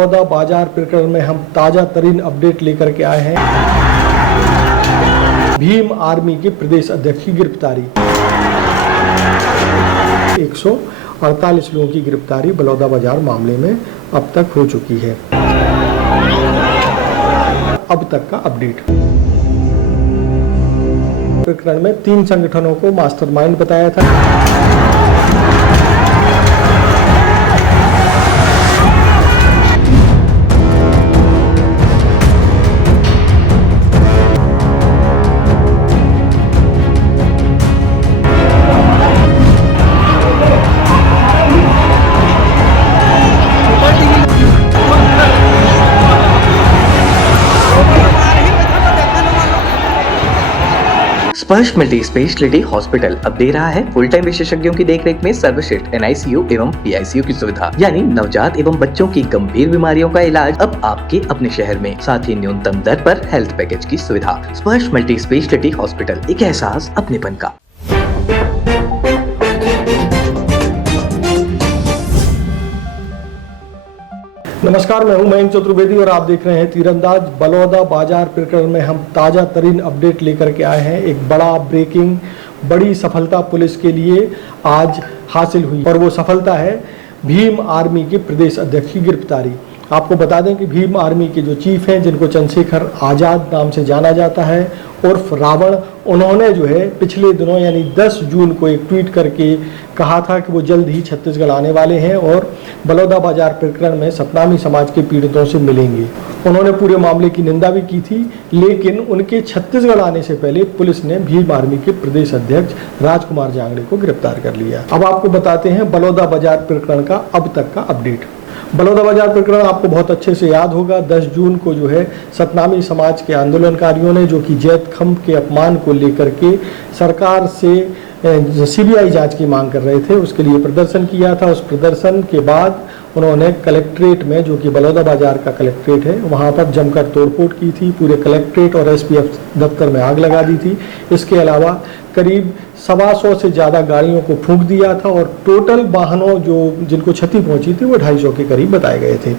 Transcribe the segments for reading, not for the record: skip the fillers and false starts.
बलौदा बाजार प्रकरण में हम ताजा तरीन अपडेट लेकर के आए हैं। भीम आर्मी के प्रदेश अध्यक्ष की गिरफ्तारी, 148 लोगों की गिरफ्तारी बलौदा बाजार मामले में अब तक हो चुकी है। अब तक का अपडेट। प्रकरण में 3 संगठनों को मास्टरमाइंड बताया था। स्पर्श मल्टी स्पेशलिटी हॉस्पिटल अब दे रहा है फुल टाइम विशेषज्ञों की देखरेख में सर्वश्रेष्ठ NICU एवं PICU की सुविधा, यानी नवजात एवं बच्चों की गंभीर बीमारियों का इलाज अब आपके अपने शहर में, साथ ही न्यूनतम दर पर हेल्थ पैकेज की सुविधा। स्पर्श मल्टी स्पेशलिटी हॉस्पिटल, एक एहसास अपनेपन का। नमस्कार, मैं हूं मयंक चतुर्वेदी और आप देख रहे हैं तीरंदाज। बलौदा बाजार प्रकरण में हम ताजा तरीन अपडेट लेकर के आए हैं। एक बड़ी सफलता पुलिस के लिए आज हासिल हुई और वो सफलता है भीम आर्मी के प्रदेश अध्यक्ष की गिरफ्तारी। आपको बता दें कि भीम आर्मी के जो चीफ हैं, जिनको चंद्रशेखर आज़ाद नाम से जाना जाता है उर्फ रावण, उन्होंने जो है पिछले दिनों यानी 10 जून को एक ट्वीट करके कहा था कि वो जल्द ही छत्तीसगढ़ आने वाले हैं और बलौदा बाजार प्रकरण में सतनामी समाज के पीड़ितों से मिलेंगे। उन्होंने पूरे मामले की निंदा भी की थी, लेकिन उनके छत्तीसगढ़ आने से पहले पुलिस ने भीम आर्मी के प्रदेश अध्यक्ष राजकुमार जांगड़े को गिरफ्तार कर लिया। अब आपको बताते हैं बलौदा बाजार प्रकरण का अब तक का अपडेट। बलौदा बाजार प्रकरण आपको बहुत अच्छे से याद होगा। 10 जून को जो है सतनामी समाज के आंदोलनकारियों ने, जो कि जैत खम्ब के अपमान को लेकर के सरकार से CBI जांच की मांग कर रहे थे, उसके लिए प्रदर्शन किया था। उस प्रदर्शन के बाद उन्होंने कलेक्ट्रेट में, जो कि बलौदा बाजार का कलेक्ट्रेट है, वहाँ पर जमकर तोड़फोड़ की थी। पूरे कलेक्ट्रेट और SPF दफ्तर में आग लगा दी थी। इसके अलावा करीब 125 से ज़्यादा गाड़ियों को फूंक दिया था और टोटल वाहनों जिनको क्षति पहुंची थी वो 250 के करीब बताए गए थे।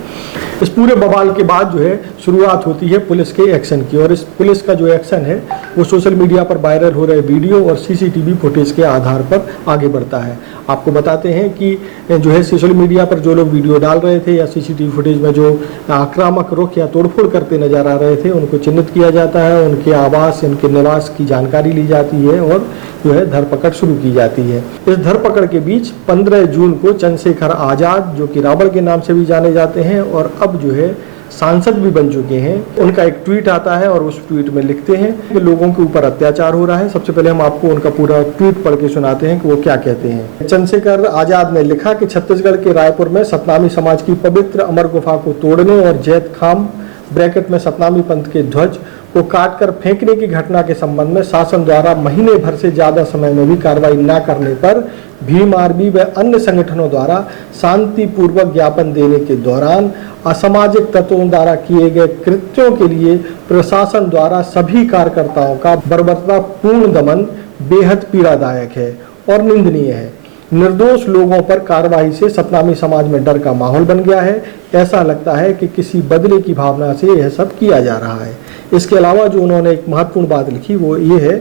इस पूरे बवाल के बाद जो है शुरुआत होती है पुलिस के एक्शन की, और इस पुलिस का जो एक्शन है वो सोशल मीडिया पर वायरल हो रहे वीडियो और CCTV फुटेज के आधार पर आगे बढ़ता है। आपको बताते हैं कि जो है सोशल मीडिया पर जो लोग वीडियो डाल रहे थे या CCTV फुटेज में जो आक्रामक रुख या तोड़फोड़ करते नजर आ रहे थे, उनको चिन्हित किया जाता है, उनके आवास, उनके निवास की जानकारी ली जाती है और जो है धरपकड़ शुरू की जाती है। इस धरपकड़ के बीच 15 जून को चंद्रशेखर आज़ाद, जो कि रावण के नाम से भी जाने जाते हैं और अब जो है सांसद भी बन चुके हैं, उनका एक ट्वीट आता है और उस ट्वीट में लिखते हैं कि लोगों के ऊपर अत्याचार हो रहा है। सबसे पहले हम आपको उनका पूरा ट्वीट पढ़ के सुनाते हैं कि वो क्या कहते हैं। चंद्रशेखर आज़ाद ने लिखा कि छत्तीसगढ़ के रायपुर में सतनामी समाज की पवित्र अमर गुफा को तोड़ने और जैत खाम ब्रैकेट में सतनामी पंथ के ध्वज को काटकर फेंकने की घटना के संबंध में शासन द्वारा महीने भर से ज्यादा समय में भी कार्रवाई न करने पर भीम आर्मी व अन्य संगठनों द्वारा शांतिपूर्वक ज्ञापन देने के दौरान असामाजिक तत्वों द्वारा किए गए कृत्यों के लिए प्रशासन द्वारा सभी कार्यकर्ताओं का बर्बरतापूर्ण दमन बेहद पीड़ादायक है और निंदनीय है। निर्दोष लोगों पर कार्रवाई से सतनामी समाज में डर का माहौल बन गया है। ऐसा लगता है कि किसी बदले की भावना से यह सब किया जा रहा है। इसके अलावा जो उन्होंने एक महत्वपूर्ण बात लिखी वो ये है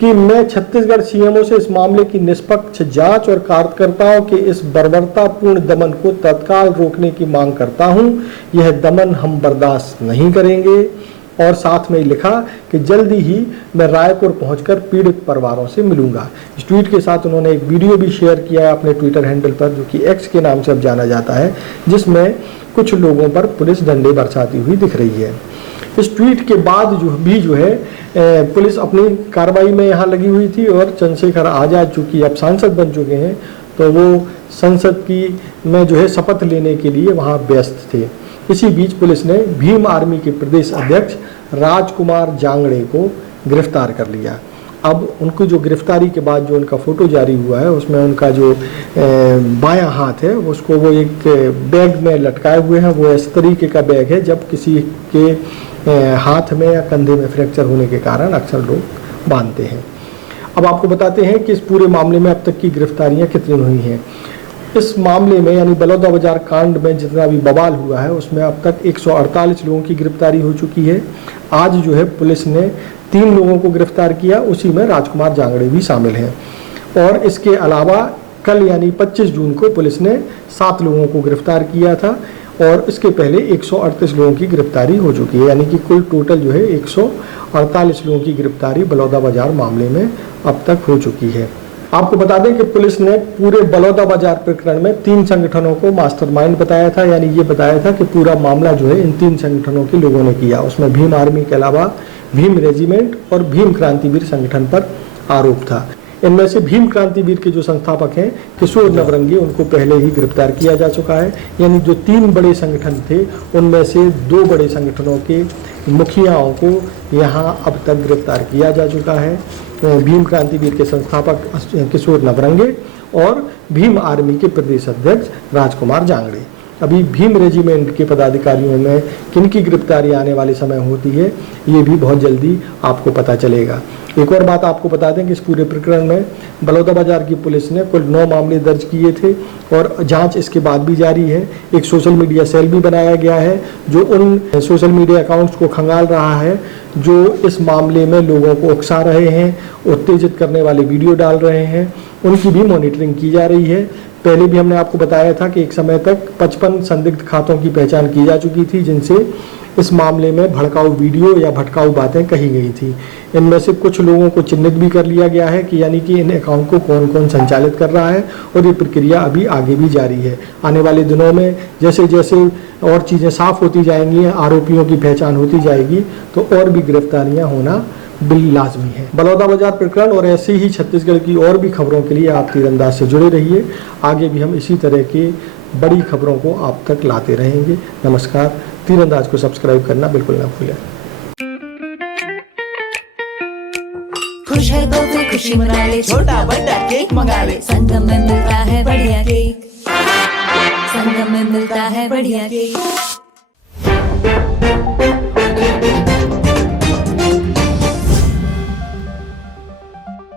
कि मैं छत्तीसगढ़ CMO से इस मामले की निष्पक्ष जांच और कार्यकर्ताओं के इस बर्बरतापूर्ण दमन को तत्काल रोकने की मांग करता हूं। यह दमन हम बर्दाश्त नहीं करेंगे। और साथ में लिखा कि जल्दी ही मैं रायपुर पहुंचकर पीड़ित परिवारों से मिलूंगा। इस ट्वीट के साथ उन्होंने एक वीडियो भी शेयर किया है अपने ट्विटर हैंडल पर, जो कि X के नाम से अब जाना जाता है, जिसमें कुछ लोगों पर पुलिस डंडे बरसाती हुई दिख रही है। इस ट्वीट के बाद जो है पुलिस अपनी कार्रवाई में यहाँ लगी हुई थी और चंद्रशेखर आज़ाद चूँकि अब सांसद बन चुके हैं तो वो संसद की में जो है शपथ लेने के लिए वहाँ व्यस्त थे। इसी बीच पुलिस ने भीम आर्मी के प्रदेश अध्यक्ष राजकुमार जांगड़े को गिरफ्तार कर लिया। अब उनको जो गिरफ्तारी के बाद जो उनका फ़ोटो जारी हुआ है उसमें उनका जो बायां हाथ है उसको वो एक बैग में लटकाए हुए हैं। वो इस तरीके का बैग है जब किसी के हाथ में या कंधे में फ्रैक्चर होने के कारण अक्सर लोग बांधते हैं। अब आपको बताते हैं कि इस पूरे मामले में अब तक की गिरफ्तारियां कितनी हुई हैं। इस मामले में यानी बलौदा बाजार कांड में जितना भी बवाल हुआ है उसमें अब तक 148 लोगों की गिरफ्तारी हो चुकी है। आज जो है पुलिस ने 3 लोगों को गिरफ्तार किया, उसी में राजकुमार जांगड़े भी शामिल हैं। और इसके अलावा कल यानी 25 जून को पुलिस ने 7 लोगों को गिरफ्तार किया था और इसके पहले 138 लोगों की गिरफ्तारी हो चुकी है, यानी कि कुल टोटल जो है 148 लोगों की गिरफ्तारी बलौदा बाजार मामले में अब तक हो चुकी है। आपको बता दें कि पुलिस ने पूरे बलौदा बाजार प्रकरण में 3 संगठनों को मास्टरमाइंड बताया था, यानी ये बताया था कि पूरा मामला जो है इन 3 संगठनों के लोगों ने किया। उसमें भीम आर्मी के अलावा भीम रेजिमेंट और भीम क्रांतिवीर संगठन पर आरोप था। इनमें से भीम क्रांतिवीर के जो संस्थापक हैं किशोर नवरंगी, उनको पहले ही गिरफ्तार किया जा चुका है। यानी जो 3 बड़े संगठन थे उनमें से 2 बड़े संगठनों के मुखियाओं को यहाँ अब तक गिरफ्तार किया जा चुका है। भीम क्रांतिवीर के संस्थापक किशोर नवरंगे और भीम आर्मी के प्रदेश अध्यक्ष राजकुमार जांगड़े। अभी भीम रेजिमेंट के पदाधिकारियों में किनकी गिरफ्तारी आने वाले समय होती है ये भी बहुत जल्दी आपको पता चलेगा। एक और बात आपको बता दें कि इस पूरे प्रकरण में बलौदा बाजार की पुलिस ने कुल 9 मामले दर्ज किए थे और जांच इसके बाद भी जारी है। एक सोशल मीडिया सेल भी बनाया गया है जो उन सोशल मीडिया अकाउंट्स को खंगाल रहा है जो इस मामले में लोगों को उकसा रहे हैं, उत्तेजित करने वाले वीडियो डाल रहे हैं, उनकी भी मॉनिटरिंग की जा रही है। पहले भी हमने आपको बताया था कि एक समय तक 55 संदिग्ध खातों की पहचान की जा चुकी थी जिनसे इस मामले में भड़काऊ वीडियो या भटकाऊ बातें कही गई थी। इनमें से कुछ लोगों को चिन्हित भी कर लिया गया है कि यानी कि इन अकाउंट को कौन कौन संचालित कर रहा है और ये प्रक्रिया अभी आगे भी जारी है। आने वाले दिनों में जैसे जैसे और चीज़ें साफ होती जाएंगी, आरोपियों की पहचान होती जाएगी तो और भी गिरफ्तारियाँ होना बिल लाजमी है। बलौदा बाजार प्रकरण और ऐसे ही छत्तीसगढ़ की और भी खबरों के लिए आप तीरंदाज से जुड़े रहिए। आगे भी हम इसी तरह की बड़ी खबरों को आप तक लाते रहेंगे। नमस्कार। तीरंदाज को सब्सक्राइब करना बिल्कुल ना भूलें। खुश है तो फिर खुशी मना ले, छोटा बड़ा केक मंगा ले। संगम में मिलता है बढ़िया केक, संगम में मिलता है बढ़िया केक।